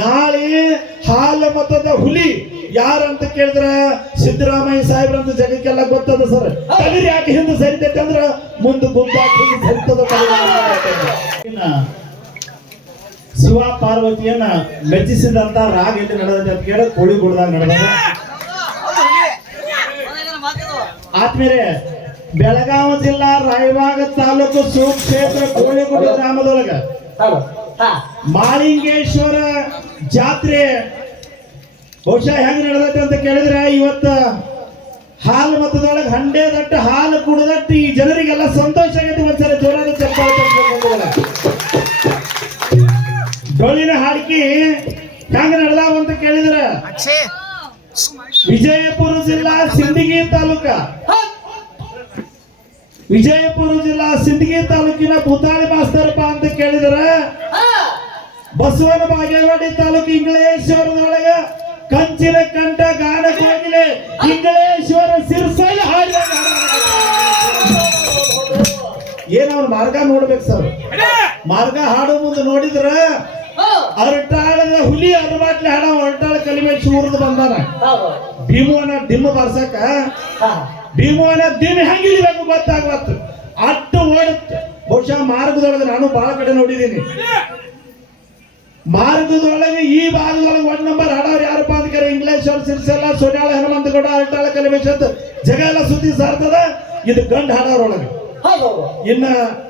ನಾಳೆ ಹಾಲ ಮತದ ಹುಲಿ ಯಾರಂತ ಕೇಳಿದ್ರ ಸಿದ್ದರಾಮಯ್ಯ ಸಾಹೇಬ್ರಂತ ಜಗಕ್ಕೆಲ್ಲ ಗೊತ್ತದ ಸರ್. ತಗರಿ ಯಾಕೆ ಹಿಂದೆ ಸರಿತೈತೆ ಅಂದ್ರ ಮುಂದೆ ಗುಂಪಾಕಿ ಸರಿತದ. ಶಿವ ಪಾರ್ವತಿಯನ್ನ ಮೆಚ್ಚಿಸಿದಂತ ರಾಗ ಎಲ್ಲಿ ನಡೆದ ಅಂತ ಕೇಳ ಕೋಳಿಗುಡದಾಗ ನಡೆದ. ಆದ್ಮೇಲೆ ಬೆಳಗಾವಿ ಜಿಲ್ಲಾ ರಾಯಬಾಗ ತಾಲೂಕು ಸುಕ್ಷೇತ್ರ ಕೋಳಿಗುಡ ಗ್ರಾಮದೊಳಗ ಮಾಳಿಂಗೇಶ್ವರ ಜಾತ್ರೆ ಬಹುಶಃ ಹೆಂಗ್ ನಡೆದೈತೆ ಅಂತ ಕೇಳಿದ್ರೆ ಇವತ್ತ ಹಾಲು ಮತದೊಳಗೆ ಹಂಡೆ ದಟ್ಟು ಹಾಲು ಕುಡಿದಟ್ಟು ಈ ಜನರಿಗೆಲ್ಲ ಸಂತೋಷ ಆಗೈತಿ. ಒಂದ್ಸಲ ಜೋರಾದ ಚಪ್ಪಾಳೆ. ಡೊಳ್ಳಿನ ಹಾಡಿಕೆ ಹೆಂಗ ನಡೆದಾವ ಅಂತ ಕೇಳಿದ್ರ ವಿಜಯಪುರ ಜಿಲ್ಲಾ ಸಿಂದಗಿ ತಾಲೂಕ ಸಿಂದಗಿ ತಾಲೂಕಿನ ಭೂತಾಳಿ ಮಾಸ್ತರಪ್ಪ ಅಂತ ಕೇಳಿದ್ರ ಬಸವನ ಬಾಗೇವಾಡಿ ತಾಲೂಕು ಇಂಗಳೇಶ್ವರದೊಳಗ ಕಂಚಿನ ಕಂಠ ಗಾನ ಕೋಗಿಲೆ ಇಂಗಳೇಶ್ವರ ಸಿರ್ಸಲ್ ಹಾಡಿದ ಏನವ್ರ ಮಾರ್ಗ ನೋಡ್ಬೇಕು ಸರ್. ಮಾರ್ಗ ಹಾಡೋ ಮುಂದೆ ನೋಡಿದ್ರ ಅರಟಾಳದ ಹುಲಿ ಅರಬಾಟ್ಲೆ ಹಾಡ ಅರಟಾಳ ಕಲಿಮೆ ಊರ್ದು ಬಂದಾನ. ಭೀಮುವನ ದಿಮ್ಮ ಬರ್ಸಕ ಭೀಮುವನ ದಿಮ್ಮ ಹೆಂಗಿರ್ಬೇಕು ಗೊತ್ತಾಗ್ಲತ್ತು. ಅಟ್ಟು ಓಡುತ್ತೆ. ಬಹುಶಃ ಮಾರ್ಗದೊಳಗೆ ನಾನು ಬಹಳ ಕಡೆ ನೋಡಿದ್ದೀನಿ. ಮಾರ್ಗದೊಳಗೆ ಈ ಭಾಗದೊಳಗೆ 1 ನಂಬರ್ ಹಾಡೋರು ಯಾರಪ್ಪ ಅಂತ ಕೇಳಿ ಇಂಗ್ಲೇಶ್ವರ ಸಿರ್ಸೆಲ್ಲ ಸೋನ್ಯಾಳ ಹನುಮಂತಗೌಡ ಅರಟಾಳ ಕಲಿಮೇಶ್ ಅಂತ ಜಗ ಎಲ್ಲ ಸುದ್ದಿ ಸಾರ್ತದ. ಇದು ಗಂಡ ಹಾಡೋರೊಳಗೆ. ಇನ್ನ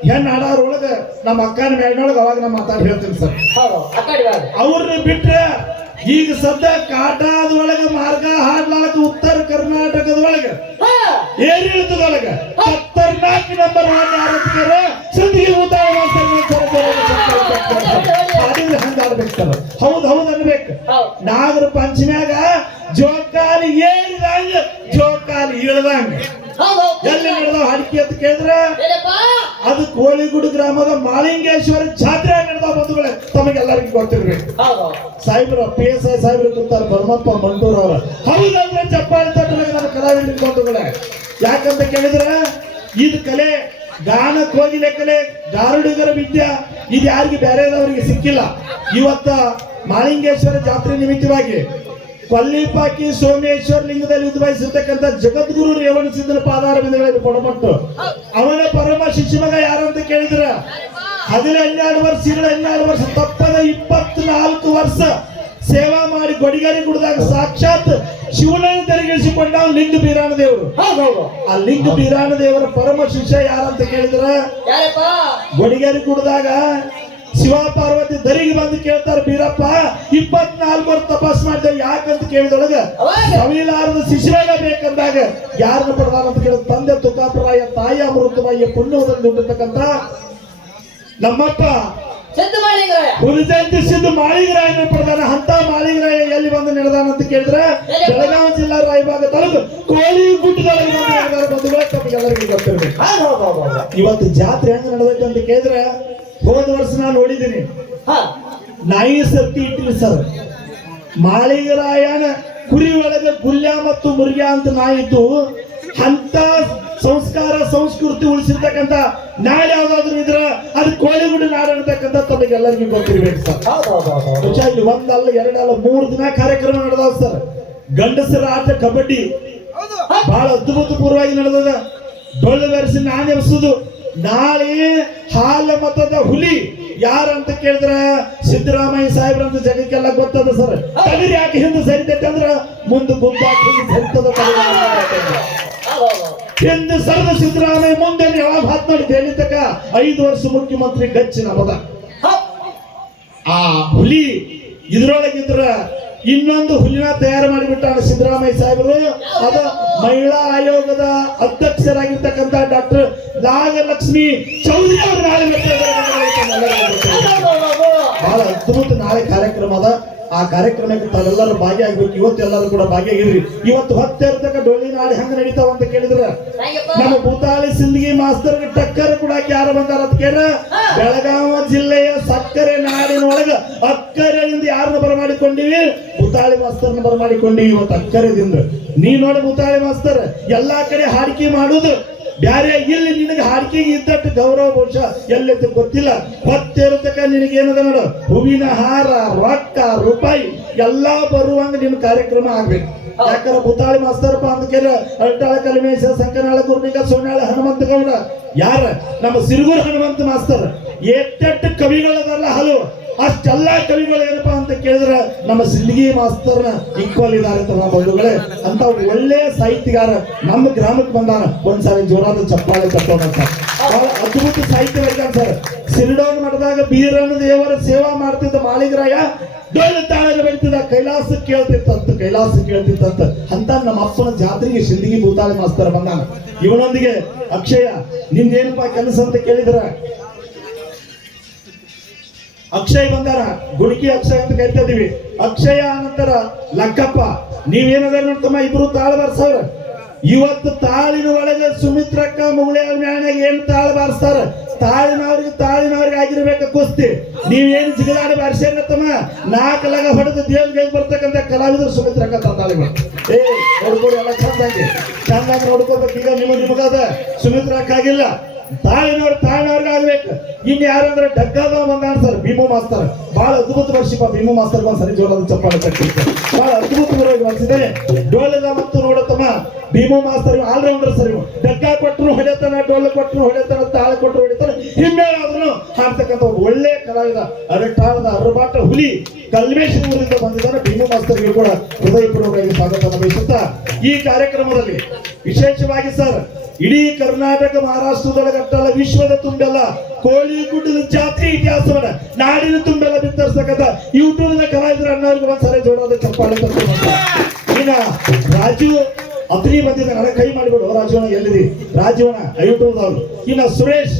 ಹೆಣ್ಣು ಹಾಡೋರೊಳಗ ನಮ್ಮ ಅಕ್ಕನ ಮೇಳೊಳಗೆ ಅವಾಗ ನಾ ಮಾತಾಡಿ ಹೇಳ್ತೀನಿ ಸರ್. ಅವ್ರನ್ನ ಬಿಟ್ರೆ ಈಗ ಸದ್ಯ ಕಾಟಾದೊಳಗ ಮಾರ್ಗ ಹಾಡ್ಲಾಕ ಉತ್ತರ ಕರ್ನಾಟಕದೊಳಗ ಏರಿಳಿತದೊಳಗ 74 ನಂಬರ್ ಹಾಡ್ತಾರ ಸಂದಿಗೆ ಹೌದು ಅನ್ಬೇಕು. ನಾಗರ ಪಂಚಮ್ಯಾಗ ಜೋಕಾಲಿ ಏರಿದಂಗ ಜೋಕಾಲಿ ಇಳದಂಗ ಎಲ್ಲಿ ನಡೆದ ಹಾಡಿಕೆ ಅಂತ ಕೇಳಿದ್ರ ಅದು ಕೋಳಿಗುಡು ಗ್ರಾಮದ ಮಾಳಿಂಗೇಶ್ವರ ಜಾತ್ರೆ ನಡೆದ ಬಂಧುಗಳೇ. ತಮಗೆಲ್ಲರಿಗೂ ಗೊತ್ತಿರ್ಬೇಕು. ಸಾಹೇಬ್ರ PSI ಸಾಹೇಬ್ರು ಕೂತಾರೆ ಭರಮಪ್ಪ ಮಂಟೂರ್ ಅವರ. ಹೌದಂದ್ರೆ ಚಪ್ಪಾಳಿ ತಟ್ಟಲಾಗ ನನ್ನ ಕಲಾವಿದರಿಗೆ ಬಂಧುಗಳೇ. ಯಾಕಂತ ಕೇಳಿದ್ರ ಇದು ಕಲೆ ಗಾನ ಕೋಗಿಲೆ ಕಲೆ ಗಾರುಡಿಗರ ವಿದ್ಯೆ ಇದು ಯಾರಿಗೆ ಬೇರೆದವರಿಗೆ ಸಿಕ್ಕಿಲ್ಲ. ಇವತ್ತ ಮಾಳಿಂಗೇಶ್ವರ ಜಾತ್ರೆ ನಿಮಿತ್ತವಾಗಿ ಕೊಲ್ಲಿಪಾಕಿ ಸೋಮೇಶ್ವರ ಲಿಂಗದಲ್ಲಿ ಉದ್ಭವಿಸಿರ್ತಕ್ಕಂಥ ಜಗದ್ಗುರು ರೇವಣ ಸಿದ್ದನ ಪಾದಾರ ಬಿಂದುಗಳಲ್ಲಿ ಕೊಡಪಟ್ಟು ಅವನ ಪರಮ ಶಿಷ್ಯ ಮಗ ಯಾರಂತ ಕೇಳಿದ್ರ 12 ವರ್ಷ ತಪ್ಪದ 24 ವರ್ಷ ಸೇವಾ ಮಾಡಿ ಗೊಡಿಗರಿ ಗುಡ್ದಾಗ ಸಾಕ್ಷಾತ್ ಶಿವನನ್ನು ತೆರೆಗಿಳಿಸಿಕೊಂಡ ಲಿಂಗ ಬೀರಾಣ ದೇವರು. ಆ ಲಿಂಗ ಬೀರಾಣ ದೇವರ ಪರಮ ಶಿಷ್ಯ ಯಾರಂತ ಕೇಳಿದ್ರ ಗೊಡಿಗರಿ ಗುಡ್ದಾಗ ಶಿವ ಪಾರ್ವತಿ ದರಿಗೆ ಬಂದು ಕೇಳ್ತಾರ, ಬೀರಪ್ಪ 24 ವರ್ಷ ತಪಾಸ್ ಮಾಡಿದ್ದೇವೆ ಯಾಕಂತ ಕೇಳಿದೊಳಗ ಸವಿಲಾರದ ಶಿಶುರಾಗ ಬೇಕಂದಾಗ ಯಾರನ್ನ ಪಡೆದಾರ ಅಂತ ಕೇಳಿದ ತಂದೆ ತುಕಾಪರಾಯ ತಾಯಿ ಅಮೃತವಾಯಿಯ ಪುಣ್ಯದಲ್ಲಿ ಉಂಡಿರ್ತಕ್ಕಂಥ ನಮ್ಮಪ್ಪ ಹುಲಿಜಯಂತಿ ಸಿದ್ದು ಮಾಳಿಗರಾಯನ ಪಡೆದಾನ. ಅಂತ ಮಾಳಿಗರಾಯ ಎಲ್ಲಿ ಬಂದು ನಡೆದಾನ ಅಂತ ಕೇಳಿದ್ರೆ ಬೆಳಗಾವಿ ಜಿಲ್ಲಾ ರಾಯಬಾಗ ತಾಲೂಕು ಕೋಳಿಗುಡ್ಡದೊಳಗೆ ಬಂಧುಗಳೇ. ತಮಗೆಲ್ಲರಿಗೂ ಗೊತ್ತಿರಬೇಕು. ಇವತ್ತು ಜಾತ್ರೆ ಹೆಂಗ ನಡೆದೈತೆ ಅಂತ ಕೇಳಿದ್ರೆ ಹೋದ ವರ್ಷ ನಾನು ನೋಡಿದ್ದೀನಿ. ನಾಯಿ ಸರ್ತಿ ಇಟ್ಟಿರಿ ಸರ್. ಮಾಳಿಗರಾಯನ ಕುರಿ ಒಳಗೆ ಗುಲ್ಯ ಮತ್ತು ಮುರ್ಗ್ಯಾ ಅಂತ ನಾಯಿ ಇದ್ದು ಅಂತ ಸಂಸ್ಕಾರ ಸಂಸ್ಕೃತಿ ಉಳಿಸಿರ್ತಕ್ಕಂಥ ನಾಳೆ ಯಾವ್ದಾದ್ರು ಇದ್ರ ಅದು ಕೋಳಿಗುಡಿ ನಾಡು ಅಂತಕ್ಕಂಥ ತಮಗೆಲ್ಲರಿಗೂ ಗೊತ್ತಿರ್ಬೇಕು ಸರ್. ಇಲ್ಲಿ 1 ಅಲ್ಲ 2 ಅಲ್ಲ 3 ದಿನ ಕಾರ್ಯಕ್ರಮ ನಡೆದಾವ ಸರ್. ಗಂಡಸರ ಆಟ ಕಬಡ್ಡಿ ಬಹಳ ಅದ್ಭುತ ಪೂರ್ವವಾಗಿ ನಡೆದದ. ಡೊಳ್ಳು ಬೆರೆಸಿ ನಾನೇ ಎಬ್ಸುದು. ನಾಳೆ ಹಾಲ ಮತದ ಹುಲಿ ಯಾರಂತ ಕೇಳಿದ್ರ ಸಿದ್ದರಾಮಯ್ಯ ಸಾಹೇಬ್ರಂತ ಜಗಕ್ಕೆಲ್ಲ ಗೊತ್ತದ ಸರ್. ತಗರಿ ಯಾಕೆ ಹಿಂದೆ ಸರಿತೈತೆ ಅಂದ್ರ ಮುಂದೆ ಗುಂಪಾಕಿ ಸರಿತದ. ಹಿಂದೆ ಸರದ ಸಿದ್ದರಾಮಯ್ಯ ಮುಂದೆ ಯಾವಾಗ ಹಾತ್ ಮಾಡಿ ಹೇಳಿದ್ದಕ್ಕ 5 ವರ್ಷ ಮುಖ್ಯಮಂತ್ರಿ ಗಚ್ಚಿನ ಪದ. ಆ ಹುಲಿ ಇದ್ರೊಳಗಿದ್ರ ಇನ್ನೊಂದು ಹುಲಿನ ತಯಾರು ಮಾಡಿಬಿಟ್ಟಾನ ಸಿದ್ದರಾಮಯ್ಯ ಸಾಹೇಬರು. ಅದ ಮಹಿಳಾ ಆಯೋಗದ ಅಧ್ಯಕ್ಷರಾಗಿರ್ತಕ್ಕಂಥ ಡಾಕ್ಟರ್ ನಾಗಲಕ್ಷ್ಮಿ ಚೌಧರಿ ಅವರು ನಾಳೆ ಬಹಳ ಅದ್ಭುತ ನಾಳೆ ಕಾರ್ಯಕ್ರಮ ಅದ. ಆ ಕಾರ್ಯಕ್ರಮಕ್ಕೆ ತಾವೆಲ್ಲರೂ ಭಾಗಿಯಾಗಬೇಕು. ಇವತ್ತು ಎಲ್ಲರೂ ಕೂಡ ಭಾಗಿಯಾಗಿರ್ರಿ. ಇವತ್ತು ಹೊತ್ತಿರ್ತಕ್ಕ ಡೊಳ್ಳಿ ನಾಡಿ ಹೆಂಗ ನಡೀತಾವ ಅಂತ ಕೇಳಿದ್ರ ನಮ್ಮ ಭೂತಾಳಿ ಸಿಂದಗಿ ಮಾಸ್ತರ್ಗೆ ಟಕ್ಕರ್ ಕೂಡ ಯಾರು ಬಂದಾರ ಅಂತ ಕೇಳಿದ್ರ ಬೆಳಗಾವಿ ಜಿಲ್ಲೆಯ ಸಕ್ಕರೆ ನಾಡಿನೊಳಗ ಅಕ್ಕರೆಯಿಂದ ಯಾರನ್ನ ಬರಮಾಡಿಕೊಂಡಿವಿ? ಭೂತಾಳಿ ಮಾಸ್ತರ್ನ ಬರಮಾಡಿಕೊಂಡಿವಿ. ಇವತ್ತು ಅಕ್ಕರೆದಿಂದ ನೀ ನೋಡಿ ಭೂತಾಳಿ ಮಾಸ್ತರ್ ಎಲ್ಲಾ ಕಡೆ ಹಾಡಿಕೆ ಮಾಡುದು ಬ್ಯಾರೆ ಇಲ್ಲಿ ನಿನಗೆ ಹಾಡಿಕೆಗೆ ಇದ್ದಟ್ಟು ಗೌರವ ಬಹುಶಃ ಎಲ್ಲೈತೆ ಗೊತ್ತಿಲ್ಲ. ಹೊತ್ತಿರತಕ್ಕ ನಿನಗೆ ಏನದ ನೋಡು, ಹೂವಿನ ಹಾರ, ರೊಕ್ಕ, ರೂಪಾಯಿ ಎಲ್ಲಾ ಬರುವಂಗ ನಿನ್ನ ಕಾರ್ಯಕ್ರಮ ಆಗ್ಬೇಕು. ಯಾಕಂದ್ರೆ ಬುತ್ತಾಳಿ ಮಾಸ್ತರಪ್ಪ ಅಂತ ಕೇಳ ಅಲ್ಟಾಳ ಕಲಿಮೇಶ, ಸಂಕನಾಳ ಗುರುನಿಗ, ಸೋನಾಳ ಹನುಮಂತ ಗೌಡ, ಯಾರ ನಮ್ಮ ಸಿರುಗೂರು ಹನುಮಂತ ಮಾಸ್ತರ್, ಎಟ್ಟೆಟ್ಟು ಕವಿಗಳದಲ್ಲ ಹಲವು, ಅಷ್ಟೆಲ್ಲಾ ಕವಿಗಳು ಏನಪ್ಪಾ ಅಂತ ಕೇಳಿದ್ರೆ ನಮ್ಮ ಸಿಂದಗಿ ಮಾಸ್ತರ್ನ ಈಕ್ವಲ್ ಇದಾರೆ ಅಂತ ನಮ್ಮ ಬಂಧುಗಳೇ. ಅಂತ ಒಳ್ಳೆ ಸಾಹಿತ್ಯಗಾರ ನಮ್ಮ ಗ್ರಾಮಕ್ಕೆ ಬಂದಾನ. ಒಂದ್ಸಾರಿ ಜೋರಾದ ಚಪ್ಪಾಳೆ ತಟ್ಟೋಣ ಸರ್. ಬಹಳ ಅದ್ಭುತ ಸಾಹಿತ್ಯ ಸರ್. ಸಿರಿಡೋಗ ಮಠದಾಗ ಬೀರಣ್ಣ ದೇವರ ಸೇವಾ ಮಾಡ್ತಿದ್ದ ಮಾಳಿಗರಾಯ ಡೊಳ್ಳು ತಾಳಲ್ಲಿ ಬೆಳಿತಿದ್ದ, ಕೈಲಾಸಕ್ಕೆ ಕೇಳ್ತಿತ್ತಂತ ಅಂತ ನಮ್ಮ ಅಪ್ಪನ ಜಾತ್ರೆಗೆ ಸಿಂದಗಿ ಭೂತಾಳಿ ಮಾಸ್ತರ್ ಬಂದಾನ. ಇವನೊಂದಿಗೆ ಅಕ್ಷಯ, ನಿಮ್ದೇನಪ್ಪಾ ಕೆಲಸ ಅಂತ ಕೇಳಿದ್ರ ಅಕ್ಷಯ್ ಬಂದಾರ. ಗುಡುಕಿ ಅಕ್ಷಯ್ ಅಂತ ಕರಿತಾ ಇದೀವಿ. ಅಕ್ಷಯ ಅನಂತರ ಲಕ್ಕಪ್ಪ, ನೀವೇನದ ನೋಡ್ತಮ್ಮ, ಇಬ್ರು ತಾಳ ಬಾರ್ಸವ್ರ. ಇವತ್ತು ತಾಳಿನ ಒಳಗೆ ಸುಮಿತ್ರಕ್ಕ ಮುಗುಳೆ ಮ್ಯಾಣಾಗ ಏನ್ ತಾಳ ಬಾರಿಸ್ತಾರ, ತಾಳಿನವ್ರಿಗೆ ಆಗಿರ್ಬೇಕ ಕುಸ್ತಿ. ನೀವೇನು ಜಿಗದಾಡಿ ಬಾರಿಸ್ಯಾರತ್ತಮ್ಮ, 4 ಲಗ ಹೊಡೆದು ದೇವ್ರಿಗೆ ಬರ್ತಕ್ಕಂಥ ಕಲಾವಿದರು ಸುಮಿತ್ರಕ್ಕ ತಾಳಿಗಳು. ನೋಡ್ಕೊಡಿ, ಎಲ್ಲ ಚಂದಾಗಿ ನೋಡ್ಕೋಬೇಕು. ಈಗ ನಿಮಗದ ಸುಮಿತ್ರಕ್ಕ ಆಗಿಲ್ಲ, ತಾಳಿನವ್ರಿಗೆ ಆಗ್ಬೇಕು. ಇನ್ ಯಾರಂದ್ರೆ ಡಗ್ಗಾದ ಬಂದಾನ ಸರ್, ಭೀಮು ಮಾಸ್ತರ್. ಬಹಳ ಅದ್ಭುತ ವರ್ಷಿಪ ಭೀಮು ಮಾಸ್ತರ್ ಬಂದ್ ಸರಿ ಜೋರಾದ ಚಪ್ಪಾಳೆ ತಟ್ಟಿದ್ದೆ. ಬಹಳ ಅದ್ಭುತವಾಗಿ ಬರ್ಸಿದ್ದೇನೆ. ಡೋಲದ ಮತ್ತು ನೋಡತ್ತಮ್ಮ ಭೀಮು ಮಾಸ್ತರ್ ಆಲ್ರೌಂಡರ್ ಸರ್. ಡಗ್ಗಾ ಕೊಟ್ಟರು ಹೊಡೆತಾನ, ಡೋಲ ಕೊಟ್ಟರು ಹೊಡೆತಾನ, ತಾಳ ಕೊಟ್ಟರು ಹೊಡೆತಾನ, ಹಿಮ್ಮೇಳಾದ್ರೂ ಹಾಡ್ತಕ್ಕಂಥ ಒಳ್ಳೆ ಕಲಾವಿದ. ಅರಟಾಳದ ಅರಬಾಟ ಹುಲಿ ಕಲ್ಮೇಶ್ ಊರಿಂದ ಬಂದಿದ್ದಾನೆ. ಭೀಮು ಮಾಸ್ತರ್ಗೆ ಕೂಡ ಹೃದಯಪೂರ್ವಕವಾಗಿ ಸ್ವಾಗತ ಬಯಸುತ್ತಾ ಈ ಕಾರ್ಯಕ್ರಮದಲ್ಲಿ ವಿಶೇಷವಾಗಿ ಸರ್, ಇಡೀ ಕರ್ನಾಟಕ ಮಹಾರಾಷ್ಟ್ರದೊಳಗಟ್ಟಲ್ಲ, ವಿಶ್ವದ ತುಂಬೆಲ್ಲ ಕೋಳಿಗುಡ್ಡದ ಜಾತ್ರೆ ಇತಿಹಾಸವನ್ನ ನಾಡಿನ ತುಂಬೆಲ್ಲ ಬಿತ್ತರಿಸ್ತಕ್ಕಂಥ ಯೂಟ್ಯೂಬ್ನ ಕಲಾವಿದರು ಅಣ್ಣವ್ರಿಗೆ ಒಂದ್ಸರಿ ಜೋರಾದ ಚಪ್ಪಾಳೆ ತರ್ತಾರೆ. ಇನ್ನ ರಾಜು ಅತ್ರಿ ಬಂದಿದ್ದ, ನನ್ನ ಕೈ ಮಾಡಿಬಿಡು ರಾಜುವನ, ಎಲ್ಲಿದೆ ರಾಜುವನ ಯೂಟ್ಯೂಬ್ದವ್ರು. ಇನ್ನ ಸುರೇಶ್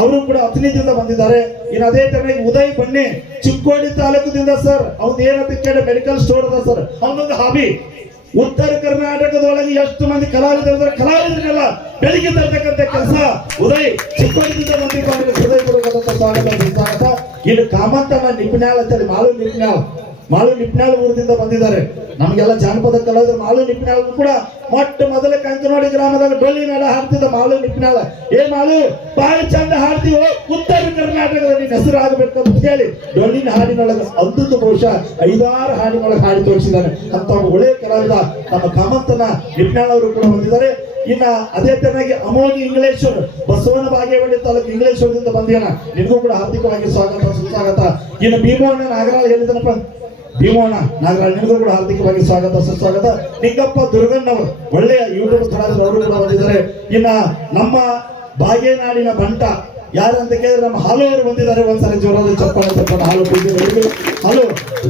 ಅವರು ಕೂಡ ಅತ್ನಿದಿಂದ ಬಂದಿದ್ದಾರೆ. ಇನ್ನು ಅದೇ ತರ ಉದಯ್ ಬನ್ನಿ ಚಿಕ್ಕೋಡಿ ತಾಲೂಕದಿಂದ ಸರ್. ಅವ್ನು ಏನಂತ ಕೇಳಿ ಮೆಡಿಕಲ್ ಸ್ಟೋರ್ ಅದ ಸರ್, ಅವನೊಂದು ಹಾಬಿ. ಉತ್ತರ ಕರ್ನಾಟಕದೊಳಗೆ ಎಷ್ಟು ಮಂದಿ ಕಲಾವಿದರೆಲ್ಲ ಬೆಳಿಗ್ಗೆ ತರ್ತಕ್ಕಂಥ ಕೆಲಸ ಉದಯ್ ಚಿಕ್ಕೋಡಿಯಿಂದ ಬಂದಿದ್ದಾರೆ. ಹೃದಯಪೂರ್ವಕವಾದಂತಹ ಸ್ವಾಗತ. ಇನ್ನು ಕಾಮಂತನ ನಿಪ್ನಾಳ್ ಅಂತೇಳಿ ಮಾಳು ನಿಪ್ನಾಳ್ ಊರದಿಂದ ಬಂದಿದ್ದಾರೆ. ನಮಗೆಲ್ಲ ಜಾನಪದ ಕಲಾವಿದರು ಮಾಳು ನಿಪ್ನಾಳ್ ಕೂಡ ಮೊಟ್ಟ ಮೊದಲ ಕಂಕನೋಡಿ ಗ್ರಾಮದಾಗ ಡೊಳ್ಳಿನ ಹಾಡ ಹಾಡ್ತಿದ್ದ ಮಾಳು ನಿಪ್ನಾಳ. ಮಾಳು ಬಹಳ ಚಂದ ಹಾಡ್ತೀವೋ, ಉತ್ತರ ಕರ್ನಾಟಕದಲ್ಲಿ ಹೆಸರು ಆಗಬೇಕು ಅಂತ ಹೇಳಿ ಡೊಳ್ಳಿನ ಹಾಡಿನೊಳಗೆ ಅಂದದ್ದು ಬಹುಶಃ 5-6 ಹಾಡಿನೊಳಗೆ ಹಾಡಿ ತೋರಿಸಿದ್ದಾನೆ. ಅಂತ ಒಳ್ಳೆಯ ಕಲಾವಿದ ನಮ್ಮ ಕಾಮಂತನ ನಿಪ್ನಾಳ್ ಅವರು ಕೂಡ ಬಂದಿದ್ದಾರೆ. ಇನ್ನ ಅದೇ ತರನಾಗಿ ಅಮೋಘಿ ಇಂಗ್ಲೇಶ್ವರ್, ಬಸವನ ಬಾಗೇವಾಡಿ ತಾಲೂಕು ಇಂಗ್ಲೇಶ್ವರದಿಂದ ಬಂದಿಯಾನ. ನಿನಗೂ ಕೂಡ ಹಾರ್ದಿಕವಾಗಿ ಸ್ವಾಗತ ಸುಸ್ವಾಗತ. ಇನ್ನು ಭೀಮಣ್ಣ ನಾಗರಾಳ್ ಹೇಳಿದನಪ್ಪ, ಭೀಮಣ್ಣ ನಾಗರಾಳ್ ನಿನಗೂ ಕೂಡ ಹಾರ್ದಿಕವಾಗಿ ಸ್ವಾಗತ ಸುಸ್ವಾಗತ. ನಿಂಗಪ್ಪ ದುರ್ಗನ್ ಅವರು ಒಳ್ಳೆಯ ಯೂಟ್ಯೂಬ್ ಕಲಾವಿದರು, ಅವರು ಕೂಡ ಬಂದಿದ್ದಾರೆ. ಇನ್ನ ನಮ್ಮ ಬಾಗೇನಾಡಿನ ಬಂಟ ಯಾರಂತ ಕೇಳಿದ್ರೆ ನಮ್ಮ ಹಾಲು ಅವರು ಬಂದಿದ್ದಾರೆ. ಒಂದ್ಸರಿ ಜೋರಾದ ಚಪ್ಪಾಳೆ ತಪ್ಪಾಳೆ ಹಾಲು ಹಾಲು.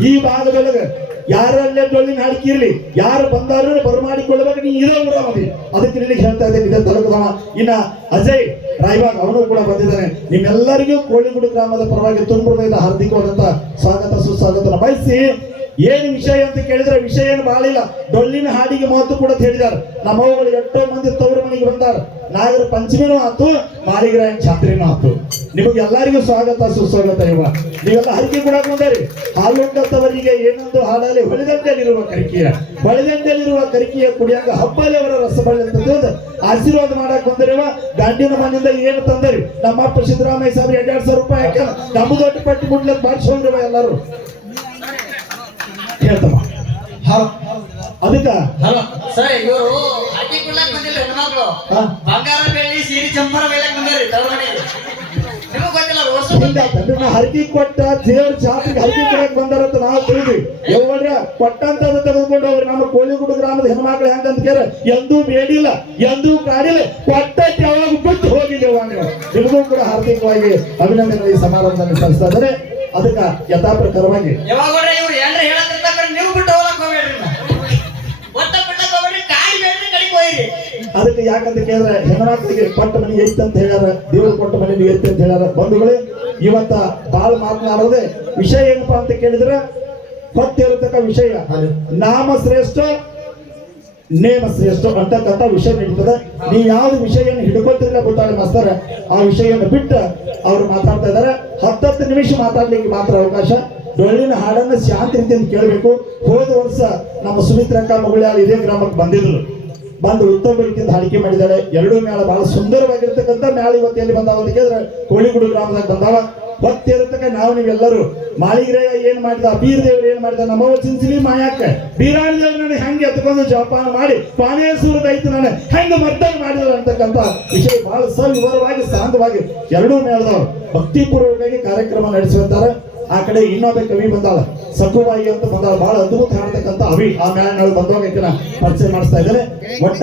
ಈ ಭಾಗದೊಳಗೆ ಯಾರಲ್ಲೇ ಡೊಳ್ಳಿನ ಹಾಡಿಕಿರ್ಲಿ, ಯಾರು ಬಂದಾರು ಬರಮಾಡಿಕೊಳ್ಳಬೇಕು, ನೀ ಇರೋ ಊರ ಮದಿ. ಅದಕ್ಕೆ ನಿನಗೆ ಹೇಳ್ತಾ ಇದ್ದೇನೆ, ಇದೇ ತಲುಕದವ. ಇನ್ನ ಅಜಯ್ ರಾಯಬಾಗ್ ಅವನು ಕೂಡ ಬಂದಿದ್ದಾನೆ. ನಿಮ್ಮೆಲ್ಲರಿಗೂ ಕೋಳಿಗುಡು ಗ್ರಾಮದ ಪರವಾಗಿ ತುಂಬುವುದರಿಂದ ಹಾರ್ದಿಕವಾದಂತ ಸ್ವಾಗತ ಸುಸ್ವಾಗತ ಬಯಸಿ. ಏನು ವಿಷಯ ಅಂತ ಕೇಳಿದ್ರೆ ವಿಷಯ ಏನು ಬಾಳಿಲ್ಲ. ಡೊಳ್ಳಿನ ಹಾಡಿಗೆ ಮಹತ್ವ ಕೂಡ ಹೇಳಿದ್ದಾರೆ. ನಮ್ಮವುಗಳು ಎಷ್ಟೋ ಮಂದಿ ತವರು ಮನೆಗೆ ಬಂದಾರ. ನಾಗರ ಪಂಚಮಿನೂ ಆತು, ಮಾಳಿಗರಾಯನ ಜಾತ್ರೆನೂ ಆತು. ನಿಮಗೆಲ್ಲರಿಗೂ ಸ್ವಾಗತ ಸುಸ್ವಾಗತ. ನೀವೆಲ್ಲ ಹರಿಕೆ ಕೂಡ ಬಂದಾರಿ. ಹಾಲುಂಡತವರಿಗೆ ಏನೊಂದು ಹಾಡಲ್ಲಿ ಹೊಳೆದಂಡೆಯಲ್ಲಿರುವ ಕರಿಕೆಯ ಕುಡಿಯಂಗ ಹಬ್ಬಲ್ಲಿ ಅವರ ರಸಬಳ್ಳಿ ಅಂತ ತಿಳಿದು ಆಶೀರ್ವಾದ ಮಾಡಕ್ ಬಂದಿರುವ ಗಾಂಡಿನ ಮನೆಯಿಂದ ಏನು ತಂದರಿ. ನಮ್ಮಪ್ಪ ಸಿದ್ದರಾಮಯ್ಯ ಸಾಹೇಬ್ರು 2,000 ರೂಪಾಯಿ ಹಾಕ ನಮ್ಮ ದೊಡ್ಡ ಪಟ್ಟಿ ಮುಟ್ಲಕ್ಕೆ ಬಾರಿಸೋದ್ರವ ಎಲ್ಲರೂ ಹೇಳ್ತಮ್ಮ. ಅದಕ್ಕ ಸರ್ ಇವರು ಅಡ್ಡಿ ಕೊಡ್ಲಕ್ ಬಂದಿಲ್ಲ ಹೆಣ್ಮಕ್ಳು, ಬಂಗಾರ ಬೆಳ್ಳಿ ಸೀರೆ ಚಂಪರ ಬೆಳಕ್ ಬಂದಿರಿ ತವರಮನೆ. ನಿಮಗ್ ಗೊತ್ತಿಲ್ಲ ಹರಕಿ ಕೊಟ್ಟ ದೇವ್ರ ಜಾತ್ರೆಗೆ ಹರಕಿ ಕೊಡಕ್ ಬಂದಾರಂತ ನಾವು ತಿಳಿದ್ವಿ. ಯಾವ್ರ ಕೊಟ್ಟಂತ ತೆಗೆದುಕೊಂಡು ಅವ್ರು ನಮ್ಮ ಕೋಳಿಗುಡು ಗ್ರಾಮದ ಹೆಣ್ಮಕ್ಳು ಹೆಂಗಂತ ಕೇಳ ಎಂದೂ ಬೇಡಿಲ್ಲ, ಎಂದೂ ಕಾಡಿಲ್ಲ, ಕೊಟ್ಟಕ್ಕೆ ಯಾವಾಗ ಬಿಟ್ಟು ಹೋಗಿಲ್ಲ. ನಿಮಗೂ ಕೂಡ ಹಾರ್ದಿಕವಾಗಿ ಅಭಿನಂದನೆ ಈ ಸಮಾರಂಭದಲ್ಲಿ ಸಲ್ಲಿಸ್ತಾ ಇದ್ದಾರೆ. ಅದಕ್ಕ ಯಥಾ ಪ್ರಕಾರವಾಗಿ ಯಾವಾಗ ಇವ್ರು ಏನ್ರ ಹೇಳತ್ತಿರ್ತಾರೆ, ನೀವು ಬಿಟ್ಟು ಹೋಗಕ್ ಹೋಗ್ಬೇಡ್ರಿ, ಒಟ್ಟ ಬಿಟ್ಟಕ್ ಹೋಗ್ಬೇಡ್ರಿ, ಕಾಯಿ ಬೇಡ್ರಿ, ಕಡಿಗೆ ಹೋಯ್ರಿ. ಅದಕ್ಕೆ ಯಾಕಂತ ಕೇಳಿದ್ರೆ ಹೆಣ್ಮಕ್ಳಿಗೆ ಕೊಟ್ಟ ಮನೆ ಐತೆ ಅಂತ ಹೇಳ್ಯಾರ, ದೇವ್ರು ಕೊಟ್ಟ ಮನೆ ಐತೆ ಅಂತ ಹೇಳ್ಯಾರ. ಬಂಧುಗಳೇ, ಇವತ್ತ ಬಾಳ ಮಾತನಾಡೋದೇ ವಿಷಯ ಏನಪ್ಪಾ ಅಂತ ಕೇಳಿದ್ರೆ ಹೊತ್ತಿರತಕ್ಕ ವಿಷಯ ನಾಮ ಶ್ರೇಷ್ಠ ನೇಮ ಶ್ರೇಷ್ಠ ಅಂತಕ್ಕಂಥ ವಿಷಯ ನಡೀತದೆ. ನೀವು ಯಾವ್ದು ವಿಷಯವನ್ನು ಹಿಡ್ಕೊತಿರ್ಲಿಲ್ಲ ಗೊತ್ತಾಗ ಮಾಸ್ತರ, ಆ ವಿಷಯವನ್ನು ಬಿಟ್ಟು ಅವ್ರು ಮಾತಾಡ್ತಾ ಇದ್ದಾರೆ. 10 ನಿಮಿಷ ಮಾತಾಡ್ಲಿಕ್ಕೆ ಮಾತ್ರ ಅವಕಾಶ. ಡೊಳ್ಳಿನ ಹಾಡನ್ನ ಶಾಂತಿ ರೀತಿಯಿಂದ ಕೇಳಬೇಕು. ಹೋದ ವರ್ಷ ನಮ್ಮ ಸುಮಿತ್ರಕ್ಕ ಮಗುಳ್ಯಾಳ ಇದೇ ಗ್ರಾಮಕ್ಕೆ ಬಂದಿದ್ರು. ಬಂದು ಉತ್ತಮ ರೀತಿಯಿಂದ ಹಾಡಿಕೆ ಮಾಡಿದ್ದಾರೆ. ಎರಡೂ ಮೇಳ ಬಹಳ ಸುಂದರವಾಗಿರ್ತಕ್ಕಂಥ ಮೇಳ ಇವತ್ತು ಎಲ್ಲಿ ಬಂದಾವ ಅಂತ ಕೇಳಿದ್ರೆ ಕೋಳಿಗುಡು ಗ್ರಾಮದಾಗ ಬಂದಾವ. ಹೊತ್ತಿರತಕ್ಕ ನಾವು ನೀವೆಲ್ಲರೂ ಮಾಳಿಗರೆ ಏನ್ ಮಾಡಿದ, ಬೀರ್ ದೇವ್ರು ಏನ್ ಮಾಡಿದ, ನಮ್ಮವ ಚಿಂಚಲಿ ಮಾಯಾಕ ಬೀರಾಣಿ ದೇವ್ರು ನನಗೆ ಹೆಂಗೆ ಎತ್ಕೊಂಡು ಜೋಪಾನ ಮಾಡಿ ಪಾನೇಶ್ವರ ದೈತ ನಾನು ಹೆಂಗೆ ಮರ್ದನ ಮಾಡಿದ್ರು ಅಂತಕ್ಕಂಥ ವಿಷಯ ಬಹಳ ಸವಿವರವಾಗಿ ಶಾಂತವಾಗಿ ಎರಡೂ ಮೇಳದವರು ಭಕ್ತಿಪೂರ್ವಕವಾಗಿ ಕಾರ್ಯಕ್ರಮ ನಡೆಸುತ್ತಾರೆ. ಆ ಕಡೆ ಇನ್ನೊಬ್ಬ ಕವಿ ಬಂದಾಳ, ಸಕುಬಾಯಿ ಅಂತ ಬಂದಾಳ, ಬಹಳ ಅದ್ಭುತ ಹಾಡ್ತಕ್ಕಂಥ ಅವಿ ಆ ಮೇಳ ಬಂದವಾಗ ಈಕಿನ ಪರಿಚಯ ಮಾಡಿಸ್ತಾ ಇದ್ದಾರೆ. ಒಟ್ಟ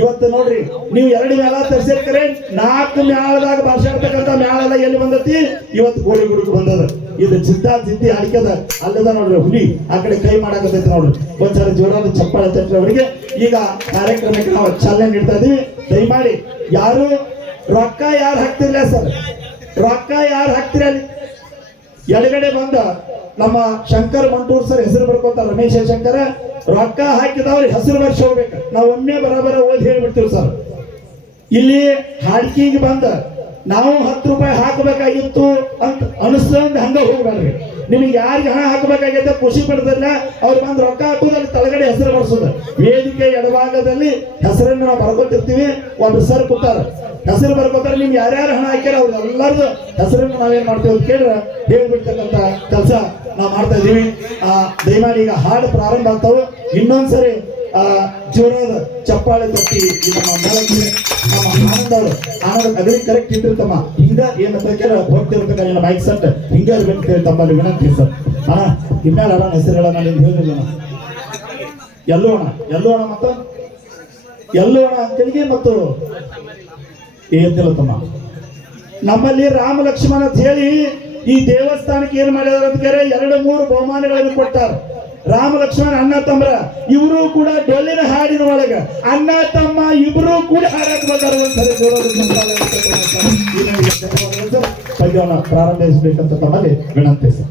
ಇವತ್ತು ನೋಡ್ರಿ, ನೀವು 2 ಮೇಳ ತರಿಸಿರ್ತಾರೆ, 4 ಮೇಳದಾಗ ಭಾಷೆ ಆಡ್ತಕ್ಕಂಥ ಮೇಳ ಎಲ್ಲ ಎಲ್ಲಿ ಬಂದತಿ? ಇವತ್ತು ಕೋಳಿಗುಡಿಗೆ ಬಂದದ. ಇದು ಜಿದ್ದಿ ಹಾಡ್ಕದ ಅಲ್ಲದ ನೋಡ್ರಿ ಹುಲಿ ಆ ಕಡೆ ಕೈ ಮಾಡಾಕತೈತಿ ನೋಡ್ರಿ. ಒಂದ್ಸಲ ಜೋರಾದ ಚಪ್ಪಾಳೆ ತಟ್ಟರೆ ಅವರಿಗೆ. ಈಗ ಕಾರ್ಯಕ್ರಮಕ್ಕೆ ನಾವು ಚಾಲನೆ ನೀಡ್ತಾ ಇದೀವಿ. ದಯಮಾಡಿ ಯಾರು ರೊಕ್ಕ ಯಾರು ಹಾಕ್ತಿರ್ಲಿಲ್ಲ ಸರ್, ರೊಕ್ಕ ಯಾರು ಹಾಕ್ತಿರ ಅಲ್ಲಿ ಎಡಗಡೆ ಬಂದ ನಮ್ಮ ಶಂಕರ್ ಮಂಟೂರ್ ಸರ್ ಹೆಸರು ಬರ್ಕೋತಾರ, ರಮೇಶ್ ಶಂಕರ. ರೊಕ್ಕ ಹಾಕಿದವ್ರಿಗೆ ಹೆಸರು ಬರ್ಸಿ ಹೋಗ್ಬೇಕು. ನಾವು ಒಮ್ಮೆ ಬರಬರ ಓದಿ ಹೇಳ್ಬಿಡ್ತೀವಿ ಸರ್. ಇಲ್ಲಿ ಹಾಡ್ಕಿಗೆ ಬಂದ ನಾವು 10 ರೂಪಾಯಿ ಹಾಕಬೇಕಾಗಿತ್ತು ಅಂತ ಅನಿಸ್ತಂದ್ ಹಂಗ ಹೋಗ್ಬೇಡ್ರಿ. ನಿಮಗೆ ಯಾರಿಗೆ ಹಣ ಹಾಕಬೇಕಾಗೈತೆ ಖುಷಿ ಪಡ್ದಿಲ್ಲ, ಅವ್ರು ಬಂದು ರೊಕ್ಕ ಹಾಕುದಲ್ಲಿ ತಳಗಡೆ ಹೆಸರು ಬರ್ಸೋದು. ವೇದಿಕೆ ಎಡಭಾಗದಲ್ಲಿ ಹೆಸರನ್ನು ನಾವು ಬರ್ಕೊತಿರ್ತೀವಿ. ಒಬ್ರು ಸರ್ ಕೂತಾರ, ಹೆಸರು ಬರ್ಕೋತಾರೆ. ನಿಮ್ಗೆ ಯಾರ್ಯಾರು ಹಣ ಹಾಕ್ಯಾರ ಅವ್ರು ಎಲ್ಲರದು ಹೆಸರನ್ನು ನಾವೇನ್ ಮಾಡ್ತೀವಿ ಅಂತ ಕೇಳಿದ್ರೆ ಹೇಳ್ಬಿಡ್ತಕ್ಕಂಥ ಕೆಲಸ ನಾವು ಮಾಡ್ತಾ ಇದೀವಿ. ದಯಮಾಡಿ ಈಗ ಹಾಡು ಪ್ರಾರಂಭ ಆಗ್ತಾವೆ. ಇನ್ನೊಂದ್ಸರಿ ಜೋರಾದ ಚಪ್ಪಾಳೆ ತಟ್ಟಿ ನಮ್ಮ ಮೇಳಕ್ಕೆ ನಮ್ಮ ಆನಂದ ಅದೇ ಕರೆಕ್ಟ್ ಇಟ್ಟಿರ್ತಮ್ಮ. ಹಿಂಗ ಏನಂತ ಕೇಳ ಹೋಗ್ತಿರ್ತಕ್ಕ ಬೈಕ್ ಸೆಟ್ ಹಿಂಗ ಇರ್ಬೇಕು ತಮ್ಮಲ್ಲಿ ವಿನಂತಿ ಸರ್. ಅಣ್ಣ ಇನ್ಮೇಲೆ ಅಣ್ಣ ಹೆಸರುಗಳನ್ನ ನಿಮ್ಗೆ ಹೇಳಿಲ್ಲ. ಎಲ್ಲೋಣ ಮತ್ತ ಎಲ್ಲೋಣ ಅಂತೇಳಿ ಮತ್ತು ಏನಿಲ್ಲ ತಮ್ಮ. ನಮ್ಮಲ್ಲಿ ರಾಮ ಲಕ್ಷ್ಮಣ ಅಂತ ಹೇಳಿ ಈ ದೇವಸ್ಥಾನಕ್ಕೆ ಏನ್ ಮಾಡಿದಾರ ಅಂತ ಕೇಳಿ 2-3 ಬಹುಮಾನಗಳನ್ನು ಕೊಟ್ಟಾರ. ರಾಮ ಲಕ್ಷ್ಮಣ ಅಣ್ಣ ತಮ್ಮರ ಇವರು ಕೂಡ ಡೊಳ್ಳಿನ ಹಾಡಿನ ಒಳಗ ಅಣ್ಣ ತಮ್ಮ ಇಬ್ರು ಕೂಡ ಹಾಡಾಕ್ಬೇಕಾದ್ರೆ ಪದ್ಯವನ್ನು ಪ್ರಾರಂಭಿಸಬೇಕಂತ ತಮ್ಮಲ್ಲಿ ವಿನಂತಿ ಸರ್.